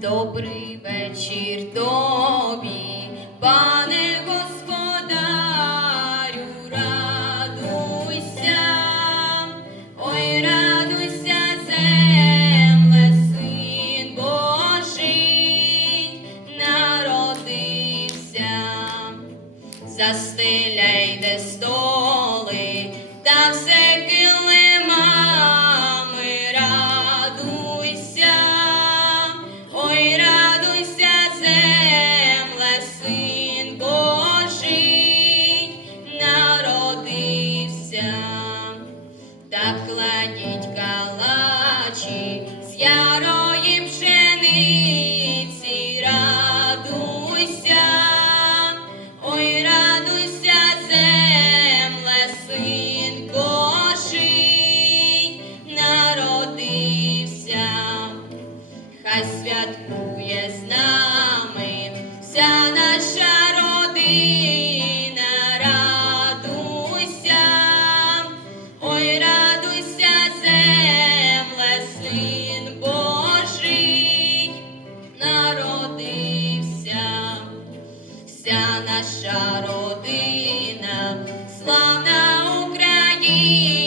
Добрий вечір тобі, пане господарю, радуйся, ой, радуйся, земле, син Божий народився. Застеляйте столи та все килимами, радуйся, ой, радуйся, земле, син Божий народився. Так кладіть калачі з ярої пшениці, радуйся, ой, радуйся, земле, син Божий народився. Хай святкує з нами вся наша родина, радуйся, ой, радуйся, земле, син Божий народився. Вся наша родина, славна Україна,